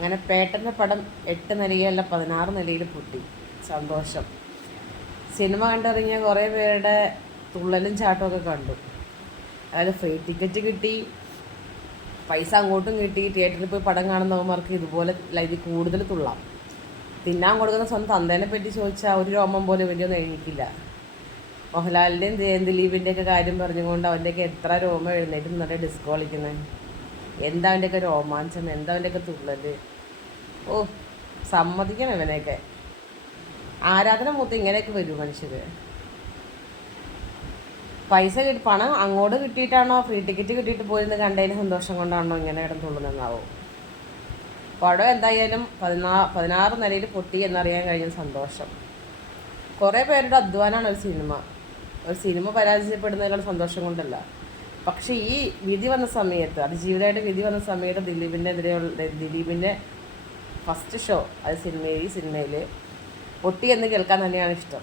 അങ്ങനെ പേട്ടൻ്റെ പടം 8 നിലയല്ല 16 നിലയിൽ പൊട്ടി. സന്തോഷം. സിനിമ കണ്ടിറങ്ങിയ കുറേ പേരുടെ തുള്ളലും ചാട്ടമൊക്കെ കണ്ടു. അതായത് ഫ്രീ ടിക്കറ്റ് കിട്ടി, പൈസ അങ്ങോട്ടും കിട്ടി. തിയേറ്ററിൽ പോയി പടം കാണുന്നവന്മാർക്ക് ഇതുപോലെ ഇതിൽ കൂടുതൽ തുള്ളാം. തിന്നാൻ കൊടുക്കുന്ന സ്വന്തം തന്തേനെ പറ്റി ചോദിച്ചാൽ ഒരു രോമം പോലെ വലിയൊന്നും എഴുതിക്കില്ല. മോഹൻലാലിൻ്റെയും ദിലീപിൻ്റെയൊക്കെ കാര്യം പറഞ്ഞുകൊണ്ട് അവൻ്റെയൊക്കെ എത്ര രോമം എഴുന്നേറ്റ് നിന്നിട്ട് ഡിസ്കോ കളിക്കുന്നത്. എന്താ അവൻ്റെയൊക്കെ രോമാഞ്ചം, എന്താ അവൻ്റെയൊക്കെ തുള്ളൽ. ഓ, സമ്മതിക്കണം ഇവനെയൊക്കെ. ആരാധന മൂത്ത് ഇങ്ങനെയൊക്കെ വരും മനുഷ്യർ. പൈസ പണം അങ്ങോട്ട് കിട്ടിയിട്ടാണോ ഫ്രീ ടിക്കറ്റ് കിട്ടിയിട്ട് പോയിരുന്ന് കണ്ടതിന് സന്തോഷം കൊണ്ടാണോ ഇങ്ങനെ കിടന്ന് തുള്ളുന്നതാവും. പടം എന്തായാലും 16 നിലയിൽ പൊട്ടി എന്നറിയാൻ കഴിഞ്ഞ സന്തോഷം. കുറേ പേരുടെ അധ്വാനമാണ് ഒരു സിനിമ പരാജയപ്പെടുന്നതിലുള്ള സന്തോഷം കൊണ്ടല്ല. പക്ഷേ ഈ വിധി വന്ന സമയത്ത്, അതിജീവിതയുടെ വിധി വന്ന സമയത്ത് ദിലീപിൻ്റെ ഫസ്റ്റ് ഷോ അത് ഈ സിനിമയിൽ പൊട്ടി എന്ന് കേൾക്കാൻ തന്നെയാണ് ഇഷ്ടം.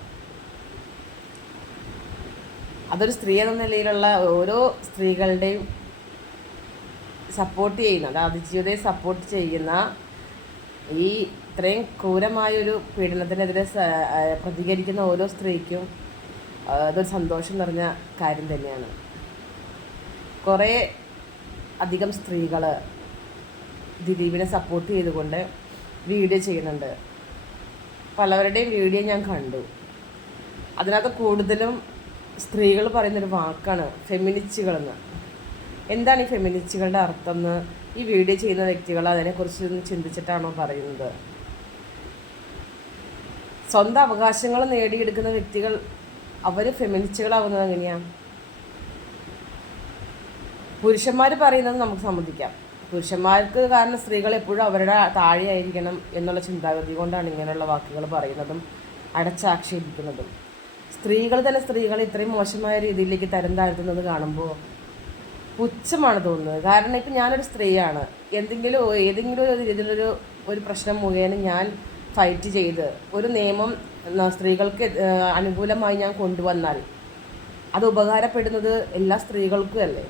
അതൊരു സ്ത്രീ എന്ന നിലയിലുള്ള ഓരോ സ്ത്രീകളുടെയും സപ്പോർട്ട് ചെയ്യുന്ന, അത് അതിജീവിതയെ സപ്പോർട്ട് ചെയ്യുന്ന ഈ ഇത്രയും ക്രൂരമായൊരു പീഡനത്തിനെതിരെ പ്രതികരിക്കുന്ന ഓരോ സ്ത്രീക്കും അതൊരു സന്തോഷം നിറഞ്ഞ കാര്യം തന്നെയാണ്. കുറേ അധികം സ്ത്രീകൾ ദിലീപിനെ സപ്പോർട്ട് ചെയ്തുകൊണ്ട് വീഡിയോ ചെയ്യുന്നുണ്ട്. പലവരുടെയും വീഡിയോ ഞാൻ കണ്ടു. അതിനകത്ത് കൂടുതലും സ്ത്രീകൾ പറയുന്നൊരു വാക്കാണ് ഫെമിനിസ്റ്റുകളെന്ന്. എന്താണ് ഈ ഫെമിനിസ്റ്റുകളുടെ അർത്ഥം എന്ന് ഈ വീഡിയോ ചെയ്യുന്ന വ്യക്തികൾ അതിനെക്കുറിച്ച് ചിന്തിച്ചിട്ടാണോ പറയുന്നത്? സ്വന്തം അവകാശങ്ങൾ നേടിയെടുക്കുന്ന വ്യക്തികൾ അവർ ഫെമിനിസ്റ്റുകളാവുന്നത് എങ്ങനെയാണ്? പുരുഷന്മാർ പറയുന്നത് നമുക്ക് സമ്മതിക്കാം. പുരുഷന്മാർക്ക് കാരണം സ്ത്രീകൾ എപ്പോഴും അവരുടെ താഴെയായിരിക്കണം എന്നുള്ള ചിന്താഗതി കൊണ്ടാണ് ഇങ്ങനെയുള്ള വാക്കുകൾ പറയുന്നതും അടച്ചാക്ഷേപിക്കുന്നതും. സ്ത്രീകൾ ഇത്രയും മോശമായ രീതിയിലേക്ക് തരം താഴ്ത്തുന്നത് കാണുമ്പോൾ പുച്ഛമാണ് തോന്നുന്നത്. കാരണം ഇപ്പം ഞാനൊരു സ്ത്രീയാണ്. ഏതെങ്കിലും ഒരു രീതിയിലൊരു പ്രശ്നം മുഖേന ഞാൻ ഫൈറ്റ് ചെയ്ത് ഒരു നിയമം സ്ത്രീകൾക്ക് അനുകൂലമായി ഞാൻ കൊണ്ടുവന്നാൽ അത് ഉപകാരപ്പെടുന്നത് എല്ലാ സ്ത്രീകൾക്കും അല്ലേ?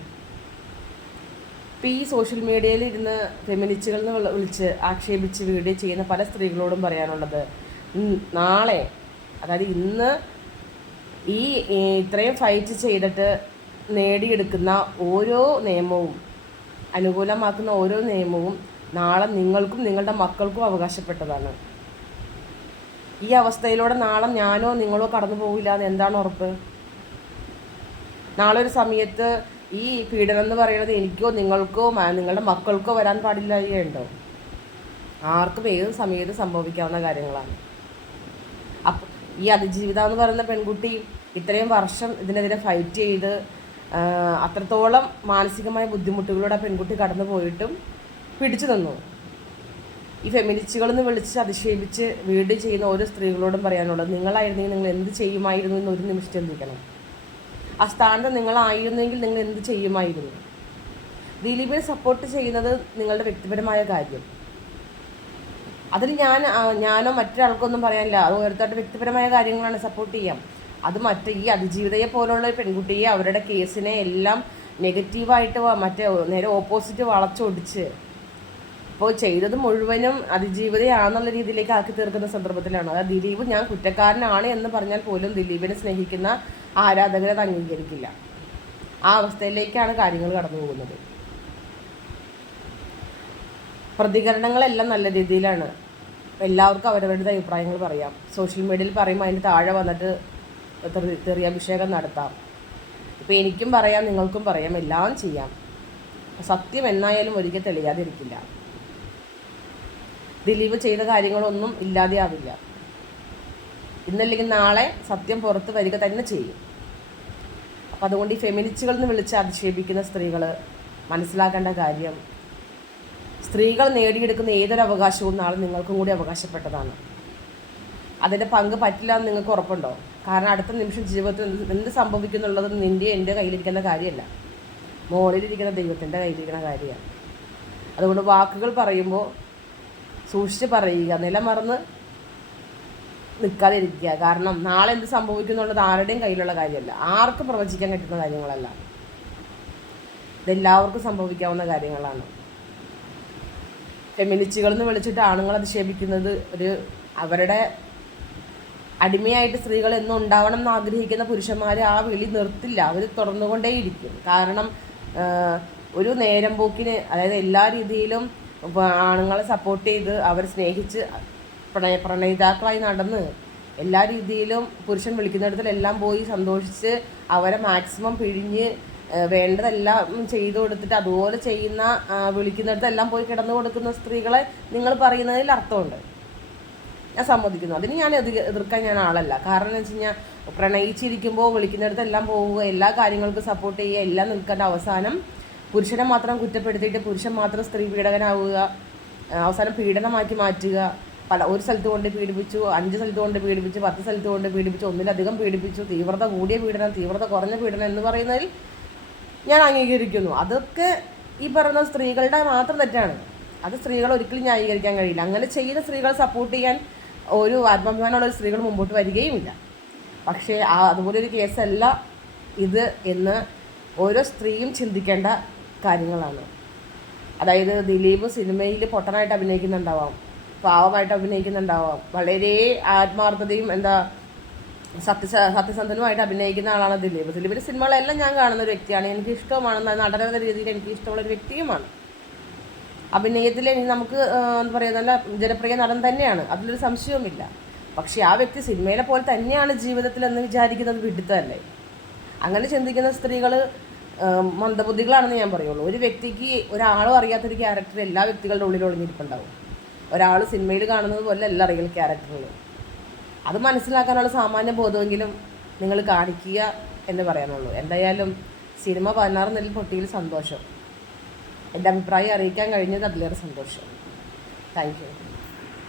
ഇപ്പം ഈ സോഷ്യൽ മീഡിയയിൽ ഇരുന്ന് ഫെമിനിസ്റ്റുകൾ എന്ന് വിളിച്ച് ആക്ഷേപിച്ച് വീഡിയോ ചെയ്യുന്ന പല സ്ത്രീകളോടും പറയാനുള്ളത്, നാളെ അതായത് ഇന്ന് ഈ ഇത്രയും ഫൈറ്റ് ചെയ്തിട്ട് നേടിയെടുക്കുന്ന ഓരോ നിയമവും, അനുകൂലമാക്കുന്ന ഓരോ നിയമവും നാളെ നിങ്ങൾക്കും നിങ്ങളുടെ മക്കൾക്കും അവകാശപ്പെട്ടതാണ്. ഈ അവസ്ഥയിലൂടെ നാളെ ഞാനോ നിങ്ങളോ കടന്നു പോകില്ല എന്ന് എന്താണ് ഉറപ്പ്? നാളെ ഒരു സമയത്ത് ഈ പീഡനം എന്ന് പറയുന്നത് എനിക്കോ നിങ്ങൾക്കോ നിങ്ങളുടെ മക്കൾക്കോ വരാൻ പാടില്ലായുണ്ടോ? ആർക്കും ഏത് സമയത്ത് സംഭവിക്കാവുന്ന കാര്യങ്ങളാണ്. അപ്പം ഈ അതിജീവിത എന്ന് പറയുന്ന പെൺകുട്ടി ഇത്രയും വർഷം ഇതിനെതിരെ ഫൈറ്റ് ചെയ്ത് അത്രത്തോളം മാനസികമായ ബുദ്ധിമുട്ടുകളോടെ ആ പെൺകുട്ടി കടന്നു പോയിട്ടും പിടിച്ചു നിന്നു. ഈ ഫെമിനിസ്റ്റുകളെന്ന് വിളിച്ച് അധിക്ഷേപിച്ച് വീഡിയോ ചെയ്യുന്ന ഓരോ സ്ത്രീകളോടും പറയാനുള്ളത്, നിങ്ങളായിരുന്നെങ്കിൽ നിങ്ങൾ എന്ത് ചെയ്യുമായിരുന്നു എന്ന് ഒരു നിമിഷം ചിന്തിക്കണം. ആ സ്ഥാനത്ത് നിങ്ങളായിരുന്നെങ്കിൽ നിങ്ങൾ എന്ത് ചെയ്യുമായിരുന്നു? ദിലീപിനെ സപ്പോർട്ട് ചെയ്യുന്നത് നിങ്ങളുടെ വ്യക്തിപരമായ കാര്യം. അതിൽ ഞാനോ മറ്റൊരാൾക്കൊന്നും പറയാനില്ല. അത് ഓരോരുത്തരുടെ വ്യക്തിപരമായ കാര്യങ്ങളാണ്, സപ്പോർട്ട് ചെയ്യാം. അത് ഈ അതിജീവിതയെ പോലുള്ള പെൺകുട്ടിയെ അവരുടെ കേസിനെ എല്ലാം നെഗറ്റീവായിട്ട് നേരെ ഓപ്പോസിറ്റ് വളച്ചൊടിച്ച് ഇപ്പോൾ ചെയ്തത് മുഴുവനും അതിജീവിതയാണെന്നുള്ള രീതിയിലേക്ക് ആക്കി തീർക്കുന്ന സന്ദർഭത്തിലാണ്. അതായത് ദിലീപ് ഞാൻ കുറ്റക്കാരനാണ് എന്ന് പറഞ്ഞാൽ പോലും ദിലീപിനെ സ്നേഹിക്കുന്ന ആരാധകരെ അത് അംഗീകരിക്കില്ല. ആ അവസ്ഥയിലേക്കാണ് കാര്യങ്ങൾ കടന്നു പോകുന്നത്. പ്രതികരണങ്ങളെല്ലാം നല്ല രീതിയിലാണ്. എല്ലാവർക്കും അവരവരുടെ അഭിപ്രായങ്ങൾ പറയാം. സോഷ്യൽ മീഡിയയിൽ പറയുമ്പോൾ അതിന് താഴെ വന്നിട്ട് തെറിയഭിഷേകം നടത്താം. ഇപ്പോൾ എനിക്കും പറയാം, നിങ്ങൾക്കും പറയാം, എല്ലാം ചെയ്യാം. സത്യം എന്നായാലും ഒരിക്കൽ തെളിയാതിരിക്കില്ല. ദിലീപ് ചെയ്ത കാര്യങ്ങളൊന്നും ഇല്ലാതെയാവില്ല. ഇന്നല്ലെങ്കിൽ നാളെ സത്യം പുറത്ത് വരിക തന്നെ ചെയ്യും. അപ്പം അതുകൊണ്ട് ഈ ഫെമിനിസ്റ്റുകൾ എന്ന് വിളിച്ച് അധിക്ഷേപിക്കുന്ന സ്ത്രീകൾ മനസ്സിലാക്കേണ്ട കാര്യം, സ്ത്രീകൾ നേടിയെടുക്കുന്ന ഏതൊരു അവകാശവും നാളെ നിങ്ങൾക്കും കൂടി അവകാശപ്പെട്ടതാണ്. അതിൻ്റെ പങ്ക് പറ്റില്ല എന്ന് നിങ്ങൾക്ക് ഉറപ്പുണ്ടോ? കാരണം അടുത്ത നിമിഷം ജീവിതത്തിൽ എന്ത് സംഭവിക്കുന്നുള്ളത് നിൻ്റെ എൻ്റെ കയ്യിലിരിക്കുന്ന കാര്യമല്ല, മുകളിലിരിക്കുന്ന ദൈവത്തിൻ്റെ കയ്യിലിരിക്കുന്ന കാര്യമാണ്. അതുകൊണ്ട് വാക്കുകൾ പറയുമ്പോൾ സൂക്ഷിച്ച് പറയുക, നിലമറന്ന് നിൽക്കാതിരിക്കുക. കാരണം നാളെ എന്ത് സംഭവിക്കുന്നുള്ളത് ആരുടെയും കയ്യിലുള്ള കാര്യമല്ല, ആർക്കും പ്രവചിക്കാൻ പറ്റുന്ന കാര്യങ്ങളല്ല. ഇതെല്ലാവർക്കും സംഭവിക്കാവുന്ന കാര്യങ്ങളാണ്. ഫെമിനിസ്റ്റുകൾ എന്ന് വിളിച്ചിട്ട് ആണുങ്ങൾ അധിക്ഷേപിക്കുന്നത് ഒരു അവരുടെ അടിമയായിട്ട് സ്ത്രീകൾ എന്നും ഉണ്ടാവണം എന്ന് ആഗ്രഹിക്കുന്ന പുരുഷന്മാർ ആ വിളി നിർത്തില്ല, അവർ തുറന്നുകൊണ്ടേയിരിക്കും. കാരണം ഒരു നേരം പോക്കിന്, അതായത് എല്ലാ രീതിയിലും ആണുങ്ങളെ സപ്പോർട്ട് ചെയ്ത് അവരെ സ്നേഹിച്ച് പ്രണയിതാക്കളായി നടന്ന് എല്ലാ രീതിയിലും പുരുഷൻ വിളിക്കുന്നിടത്തിലെല്ലാം പോയി സന്തോഷിച്ച് അവരെ മാക്സിമം പിഴിഞ്ഞ് വേണ്ടതെല്ലാം ചെയ്തു കൊടുത്തിട്ട് അതുപോലെ ചെയ്യുന്ന വിളിക്കുന്നിടത്തെല്ലാം പോയി കിടന്നു കൊടുക്കുന്ന സ്ത്രീകളെ നിങ്ങൾ പറയുന്നതിൽ അർത്ഥമുണ്ട്, ഞാൻ സമ്മതിക്കുന്നു. അതിന് ഞാൻ എതിർക്കാൻ ഞാൻ ആളല്ല. കാരണം എന്ന് വെച്ച് കഴിഞ്ഞാൽ പ്രണയിച്ചിരിക്കുമ്പോൾ വിളിക്കുന്നിടത്തെല്ലാം പോവുക, എല്ലാ കാര്യങ്ങൾക്കും സപ്പോർട്ട് ചെയ്യുക, എല്ലാം നിൽക്കേണ്ട അവസാനം പുരുഷനെ മാത്രം കുറ്റപ്പെടുത്തിയിട്ട് പുരുഷൻ മാത്രം സ്ത്രീ പീഡകനാവുക, അവസാനം പീഡനമാക്കി മാറ്റുക. ഒരു സ്ഥലത്ത് കൊണ്ട് പീഡിപ്പിച്ചു, 5 സ്ഥലത്ത് കൊണ്ട് പീഡിപ്പിച്ചു, 10 സ്ഥലത്ത് കൊണ്ട് പീഡിപ്പിച്ചു, ഒന്നിലധികം പീഡിപ്പിച്ചു, തീവ്രത കൂടിയ പീഡനം, തീവ്രത കുറഞ്ഞ പീഡനം എന്ന് പറയുന്നതിൽ ഞാൻ അംഗീകരിക്കുന്നു. അതൊക്കെ ഈ പറയുന്ന സ്ത്രീകളുടെ മാത്രം തെറ്റാണ്. അത് സ്ത്രീകൾ ഒരിക്കലും ന്യായീകരിക്കാൻ കഴിയില്ല. അങ്ങനെ ചെയ്യുന്ന സ്ത്രീകളെ സപ്പോർട്ട് ചെയ്യാൻ ഒരു ആത്മാഭിമാനമുള്ള സ്ത്രീകൾ മുമ്പോട്ട് വരികയുമില്ല. പക്ഷേ അതുപോലൊരു കേസല്ല ഇത് എന്ന് ഓരോ സ്ത്രീയും ചിന്തിക്കേണ്ട കാര്യങ്ങളാണ്. അതായത് ദിലീപ് സിനിമയിൽ പൊട്ടനായിട്ട് അഭിനയിക്കുന്നുണ്ടാവാം, പാവമായിട്ട് അഭിനയിക്കുന്നുണ്ടാവാം, വളരെ ആത്മാർത്ഥതയും സത്യസന്ധനുമായിട്ട് അഭിനയിക്കുന്ന ആളാണ് ദിലീപ്. ദിലീപിൻ്റെ സിനിമകളെല്ലാം ഞാൻ കാണുന്ന ഒരു വ്യക്തിയാണ്, എനിക്ക് ഇഷ്ടമാണ്, നടനെന്ന രീതിയിൽ എനിക്ക് ഇഷ്ടമുള്ളൊരു വ്യക്തിയുമാണ്. അഭിനയത്തിൽ നമുക്ക് എന്താ പറയുക, നല്ല ജനപ്രിയ നടൻ തന്നെയാണ്, അതിലൊരു സംശയവുമില്ല. പക്ഷേ ആ വ്യക്തി സിനിമയിലെ പോലെ തന്നെയാണ് ജീവിതത്തിൽ എന്ന് വിചാരിക്കുന്നത് വിഡിത്തമല്ലേ? അങ്ങനെ ചിന്തിക്കുന്ന സ്ത്രീകൾ മന്ദബുദ്ധികളാണെന്ന് ഞാൻ പറയുള്ളൂ. ഒരു വ്യക്തിക്ക് ഒരാളും അറിയാത്തൊരു ക്യാരക്ടർ എല്ലാ വ്യക്തികളുടെ ഉള്ളിൽ ഒളിഞ്ഞിരിപ്പുണ്ടാവും. ഒരാൾ സിനിമയിൽ കാണുന്നത് പോലെ അല്ല റിയൽ ക്യാരക്ടറുകൾ. അത് മനസ്സിലാക്കാനുള്ള സാമാന്യ ബോധമെങ്കിലും നിങ്ങൾ കാണിക്കുക എന്ന് പറയാനുള്ളൂ. എന്തായാലും സിനിമ 16 നെല്ലിൽ പൊട്ടിയിൽ സന്തോഷം. എൻ്റെ അഭിപ്രായം അറിയിക്കാൻ കഴിഞ്ഞത് അതിലേറെ സന്തോഷം. Thank you.